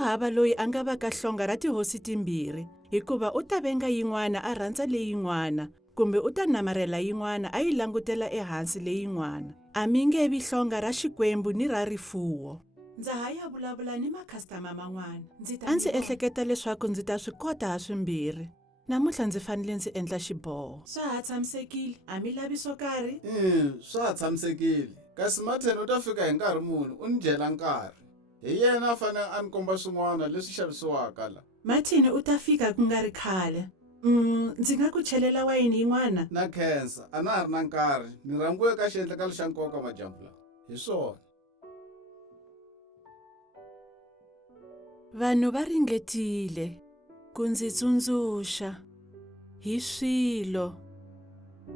hava loyi a nga va ka hlonga ra tihosi timbirhi hikuva u ta venga yin'wana a rhandza leyin'wana kumbe u ta namarhela yin'wana a yi langutela ehansi leyin'wana. A mi nge vi hlonga ra xikwembu ni ra rifuwo. Ndza ha ya vulavula ni makhastama man'wana. A ndzi ehleketa leswaku ndzi ta swi kota ha swimbirhi. Namuntlha ndzi fanele ndzi endla xiboho. Swa ha tshamisekile? A mi lavi swo karhi? Swa ha tshamisekile. Kasi Martin u ta fika hi nkarhi muni u ni dyela nkarhi. Hi yena a fanele a ni komba swin'wana leswi xavisiwaka la. Martin u ta fika ku nga ri khale. Ndzi nga ku chelela wayini yin'wana? Na khensa, a na ha ri na nkarhi. Ni rhangiwe ka xiendlakalo xa nkoka majambu lawa. Hi swona. Vanhu va ringetile ku ndzi tsundzuxa hi swilo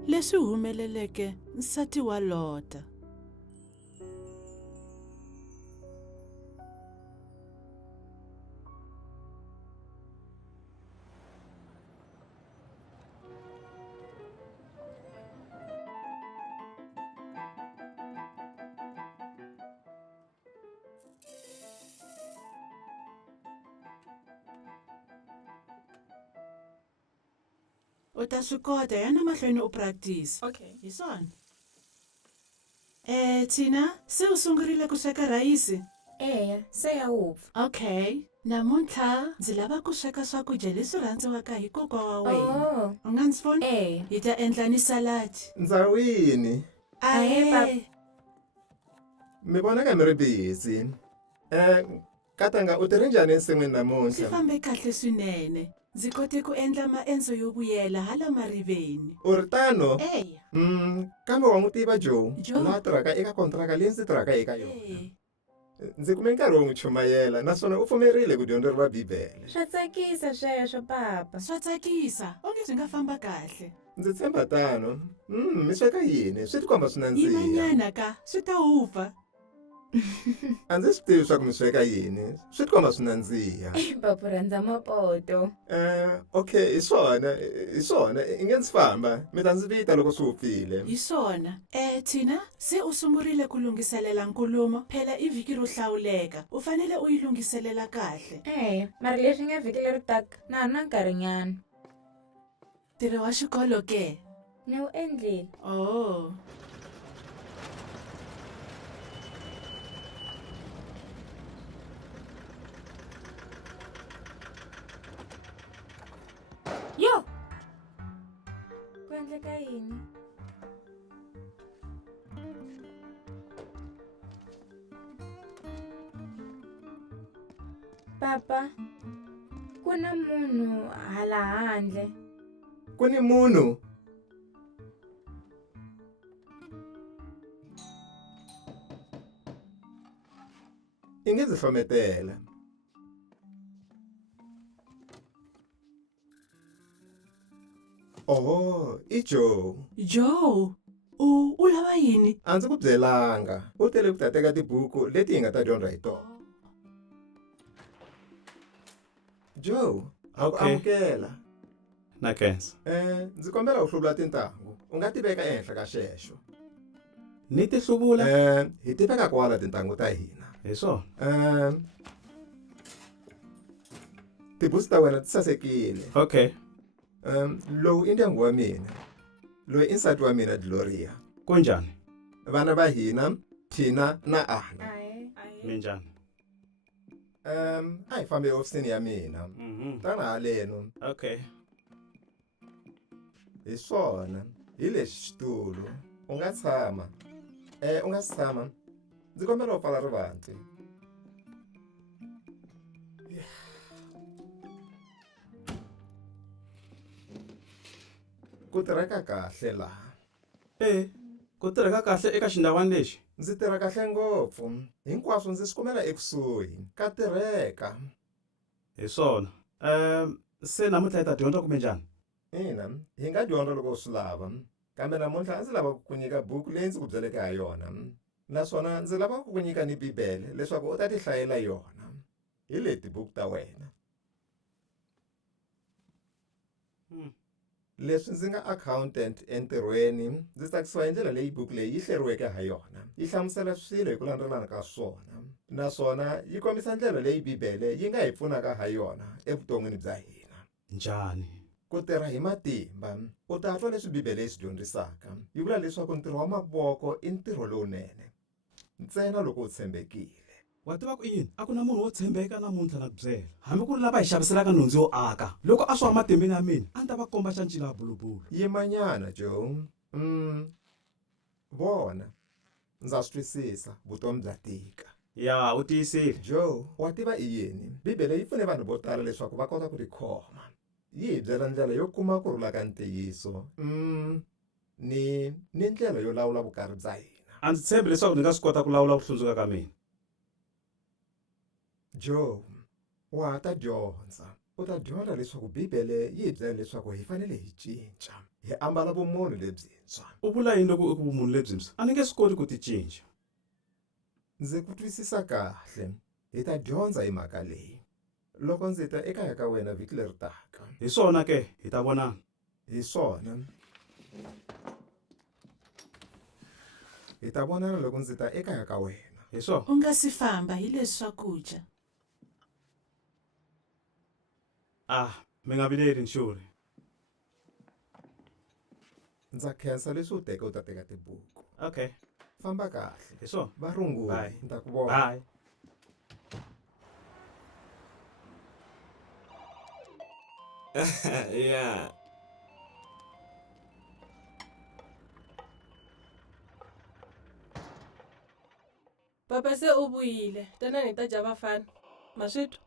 leswi humeleleke nsati wa Lota. U ta swi kota, yana mahlweni u practice. Okay. Hi swona. Tina, se u sungurile ku sweka rhayisi? Se ya wupfa. Okay. Namuntlha ndzi lava ku sweka swakudya leswi rhandziwaka hi kokwa wa wena. U nga ndzi pfuna? Hi ta endla ni saladi. Ndzawini. Mi vonaka mi ri busy. Katanga u tirhi njhani ensin'wini namuntlha? Swi fambe kahle swinene. Ndzi kote ku endla maendzo yo vuyela hala mariveni. U ri tano? Kambe wa n'wi tiva Joe? Joe? La tirhaka eka kontraka leyi ndzi tirhaka eka yona. Ndzi kume nkarhi wo n'wi chumayela naswona u pfumerile ku dyondzeriwa Bibele. Swa tsakisa sweswo papa. Swa tsakisa, onge swi nga famba kahle. Ndzi tshemba tano. Mi sweka yini? Swi tikomba swi nandziha. Yimanyana ka, swi ta hufa. A ndzi swi tivi swa ku mi sweka yini. Swi tikomba swi nandziha. Papa rhandza mapoto. Okay, hi swona. I nge ndzi famba. Mi ta ndzi vita loko swi vupfile. Hi swona. Tina, se u sungurile ku lunghiselela nkulumo, phela i vhiki ro hlawuleka. U fanele u yi lunghiselela kahle. Mara leswi nga vhiki leri taka na ha ri na nkarhinyana. Ntirho wa xikolo ke? Ni wu endlile. Yo! Ku endleka yini? Papa, ku na munhu hala handle. Ku ni munhu? I nge ndzi hlometela. I Joe. Joe, u lava yini? A ndzi ku byelanga. U tele ku ta teka tibuku leti hi nga ta dyondza hi tona. Joe, amukela. Na Queres. Ndzi kombela u hluvula tintangu. U nga ti veka ehenhla ka xexo. Ni ti hluvula? Hi ti veka kwala tintangu ta hina. Hi swona. Tibusi ta wena ti sasekile. Okay. Lowu i ndyangu wa mina. Loyi i nsati wa mina Gloria. Kunjani? Vana va hina, Tina na Ana. Minjani? A hi fambe ehofisini ya mina. Tana haleno. Okay. Hi swona. Hi lexi xitulu. U nga tshama. U nga si tshama. Ndzi kombela u pfala rivanti. Ku tirheka kahle laha. Ku tirheka kahle eka xindhawana lexi? Ndzi tirha kahle ngopfu. Hinkwaswo ndzi swi kumela ekusuhi. Ka tirheka. Hi swona. Se namuntlha hi ta dyondza kumbe njhani? Ina, hi nga dyondza loko u swi lava. Kambe namuntlha ndzi lava ku nyika buku leyi ndzi ku byeleke ha yona. Naswona ndzi lava ku nyika ni Bibele leswaku u ta ti hlayela yona. Hi leti buku ta wena. leswi ndzi nga accountant entirhweni ndzi tsakisiwa hi ndlela leyi buku leyi yi hleriweke ha yona. Yi hlamusela swilo hi ku landzelelana ka swona, naswona yi kombisa ndlela leyi Bibele yi nga hi pfunaka ha yona evuton'wini bya hina. Njhani? Ku tirha hi matimba, u ta twa leswi Bibele yi swi dyondzisaka. Yi vula leswaku ntirho wa mavoko i ntirho lowunene ntsena loko u tshembekile. Wa tiva ku yini? A ku na munhu wo tshembeka namuntlha na ku byela. Hambi ku ri lava hi xaviselaka nhundzu yo aka. Loko a swi wa matimbeni ya mina, a ni ta va komba xa ncila ya bulubulu. Yimanyana Joe. Vona, ndza swi twisisa vutomi bya tika. Ya, u tiyisile. Joe, wa tiva i yini? Bibele yi pfune vanhu vo tala leswaku va kota ku tikhoma. Yi hi byela ndlela yo kuma kurhula ka ntiyiso. Ni ndlela yo lawula vukarhi bya hina. A ndzi tshembi leswaku ni nga swi kota ku lawula ku hlundzuka ka mina. Joe, wa ta dyondza. U ta dyondza leswaku Bibele yi hi byela leswaku hi fanele hi cinca. Hi ambala vumunhu lebyintshwa. U vula yini loko u ku vumunhu lebyintshwa? A ni nge swi koti ku ti cinca. Ndzi ku twisisa kahle. Hi ta dyondza hi mhaka leyi loko ndzi ta ekaya ka wena vhiki leri taka. Hi swona ke, hi ta vonana. Hi swona. Hi ta vonana loko ndzi ta ekaya ka wena. Hi swona. U nga si famba hi leswi swakudya. Mi nga vileli nxuri. Ndza khensa leswi u teke u ta teka tibuku. Okay. Famba kahle. Hi swona. Va rungula. Bye. Ndza ku vona. Bye. Yeah. Papa se u vuyile. Tanani hi ta dya vafana. Ma swi twa?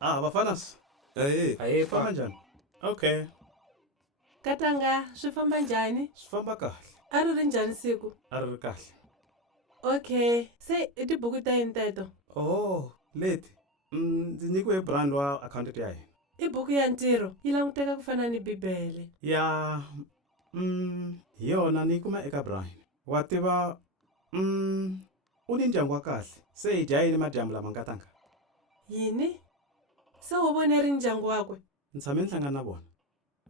Vafanas. Ahee, Famba njhani? Okay. Katanga, swi famba njhani? Swi famba kahle. A ri ri njhani siku? A ri ri kahle. Okay, se i tibuku ta yini teto? Oh, leti. Ndzi nyikiwe brand wa accountant ya hina. I buku ya ntirho, yi languteka ku fana ni Bibele. Ya, hi yona ni yi kuma eka Brian. Wa tiva, u ni ndyangu wa kahle. Se hi dya yini madyambu lama nga tanga? Yini? Se u vone ri ndyangu wakwe? Ni tshame ni hlangana na vona.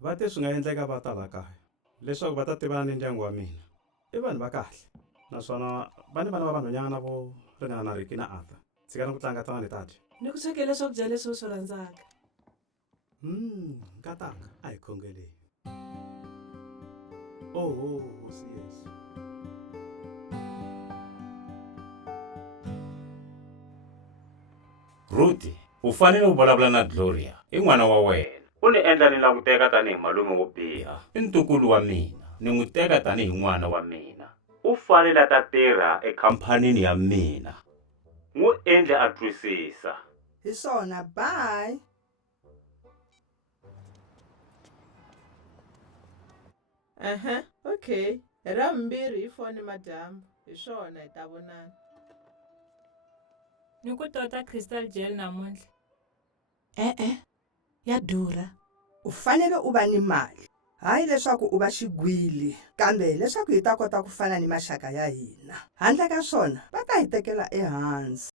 Va te swi nga endleka va ta la kaya leswaku va ta tivana ni ndyangu wa mina. I vanhu va kahle. Naswona va ni vana va vanhwanyana vo ringana na Riki na Arthur. Tshikana ku tlanga tana ni ta dya. Ni ku swekela swakudya leswi u swi rhandzaka. Nkatanga, a hi khongeleni. Oh, Hosi Yesu. Ruti, u fanele u vulavula na Gloria. I n'wana wa wena. U ni endla ni languteka tanihi malume wo biha. I ntukulu wa mina. Ni n'wi teka tanihi n'wana wa mina. U fanele a ta tirha ekhampanini ya mina. N'wi endle a twisisa. Hi swona, bye. Okay. Hi Ravumbirhi hi foni madyambu. Hi swona hi ta vonana. Ni ku tota crystal gel namuntlha. Ya durha. U fanele u va ni mali. Hayi leswaku u va xigwili, kambe leswaku hi ta kota ku fana ni maxaka ya hina. Handle ka swona, va ta hi tekela ehansi.